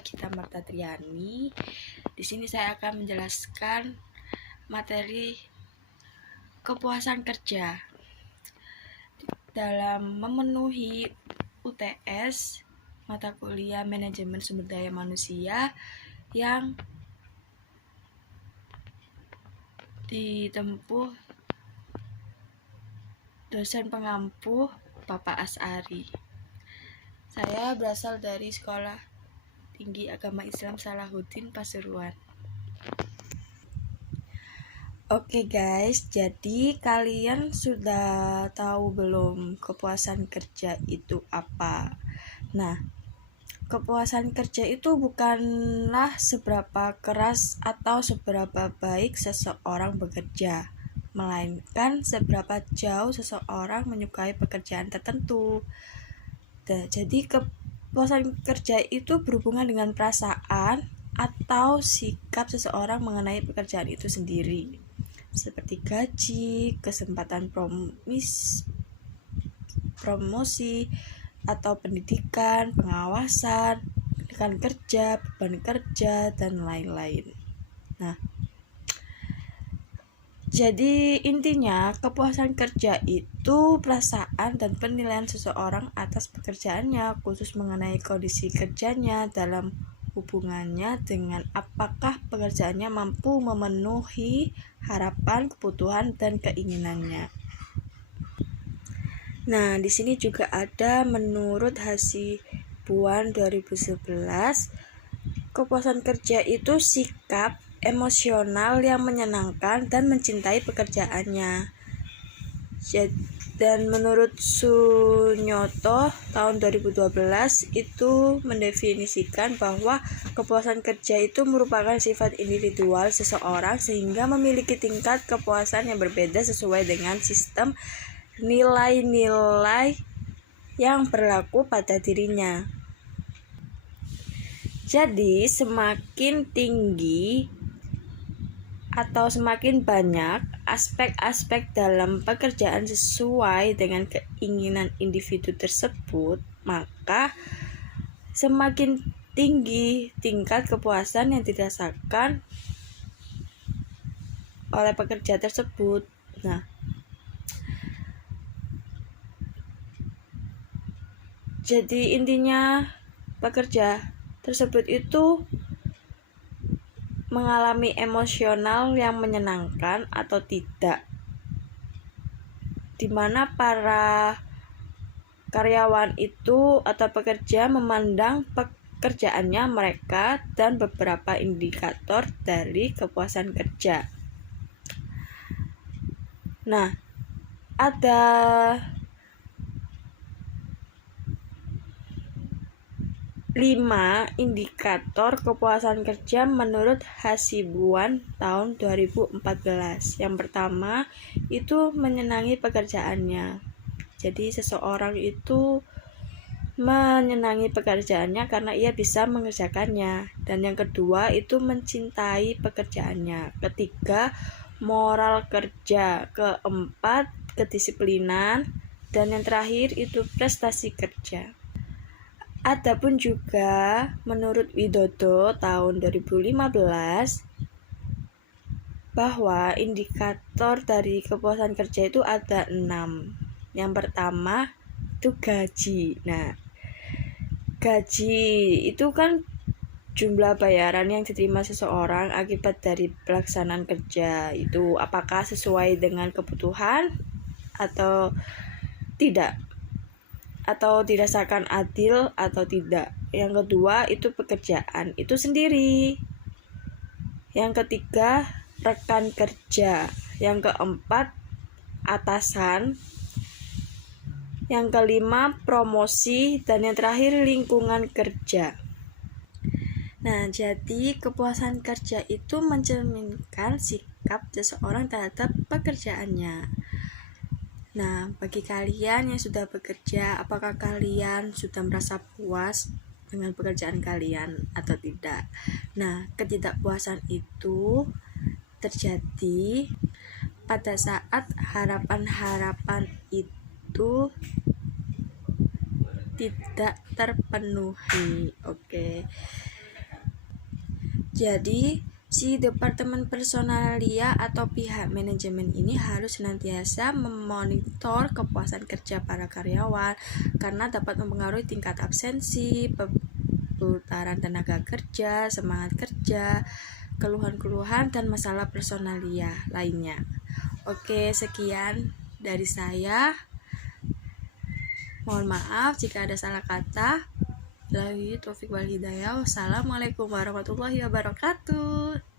saya Gita Marta Triani. Di sini saya akan menjelaskan materi kepuasan kerja dalam memenuhi UTS mata kuliah Manajemen Sumber Daya Manusia yang ditempuh dosen pengampu Bapak Asari. Saya berasal dari Sekolah Tinggi Agama Islam Salahuddin Pasuruan. Oke guys, jadi kalian sudah tahu belum kepuasan kerja itu apa? Nah, kepuasan kerja itu bukanlah seberapa keras atau seberapa baik seseorang bekerja, melainkan seberapa jauh seseorang menyukai pekerjaan tertentu. Jadi kepuasan kerja itu berhubungan dengan perasaan atau sikap seseorang mengenai pekerjaan itu sendiri, seperti gaji, kesempatan promosi atau pendidikan, pengawasan, rekan kerja, beban kerja, dan lain-lain. Nah, jadi intinya kepuasan kerja itu perasaan dan penilaian seseorang atas pekerjaannya, khusus mengenai kondisi kerjanya dalam hubungannya dengan apakah pekerjaannya mampu memenuhi harapan, kebutuhan, dan keinginannya. Nah, di sini juga ada menurut Hasibuan 2011, kepuasan kerja itu sikap emosional yang menyenangkan dan mencintai pekerjaannya. Dan menurut Sunyoto tahun 2012 itu mendefinisikan bahwa kepuasan kerja itu merupakan sifat individual seseorang sehingga memiliki tingkat kepuasan yang berbeda sesuai dengan sistem nilai-nilai yang berlaku pada dirinya. Jadi semakin tinggi atau semakin banyak aspek-aspek dalam pekerjaan sesuai dengan keinginan individu tersebut, maka semakin tinggi tingkat kepuasan yang dirasakan oleh pekerja tersebut. Nah, jadi intinya pekerja tersebut itu mengalami emosional yang menyenangkan atau tidak, di mana para karyawan itu atau pekerja memandang pekerjaannya mereka dan beberapa indikator dari kepuasan kerja. Nah, ada 5 indikator kepuasan kerja menurut Hasibuan tahun 2014. Yang pertama itu menyenangi pekerjaannya. Jadi seseorang itu menyenangi pekerjaannya karena ia bisa mengerjakannya. Dan yang kedua itu mencintai pekerjaannya. Ketiga, moral kerja. Keempat, kedisiplinan. Dan yang terakhir itu prestasi kerja. Adapun juga menurut Widodo tahun 2015 bahwa indikator dari kepuasan kerja itu ada 6. Yang pertama itu gaji. Nah, gaji itu kan jumlah bayaran yang diterima seseorang akibat dari pelaksanaan kerja itu apakah sesuai dengan kebutuhan atau tidak, atau dirasakan adil atau tidak. Yang kedua itu pekerjaan itu sendiri. Yang ketiga rekan kerja. Yang keempat atasan. Yang kelima promosi. Dan yang terakhir lingkungan kerja. Nah, jadi kepuasan kerja itu mencerminkan sikap seseorang terhadap pekerjaannya. Nah, bagi kalian yang sudah bekerja, apakah kalian sudah merasa puas dengan pekerjaan kalian atau tidak? Nah, ketidakpuasan itu terjadi pada saat harapan-harapan itu tidak terpenuhi. Oke. Jadi, si departemen personalia atau pihak manajemen ini harus senantiasa memonitor kepuasan kerja para karyawan karena dapat mempengaruhi tingkat absensi, perputaran tenaga kerja, semangat kerja, keluhan-keluhan dan masalah personalia lainnya. Oke, sekian dari saya. Mohon maaf jika ada salah kata. Wassalamualaikum warahmatullahi wabarakatuh.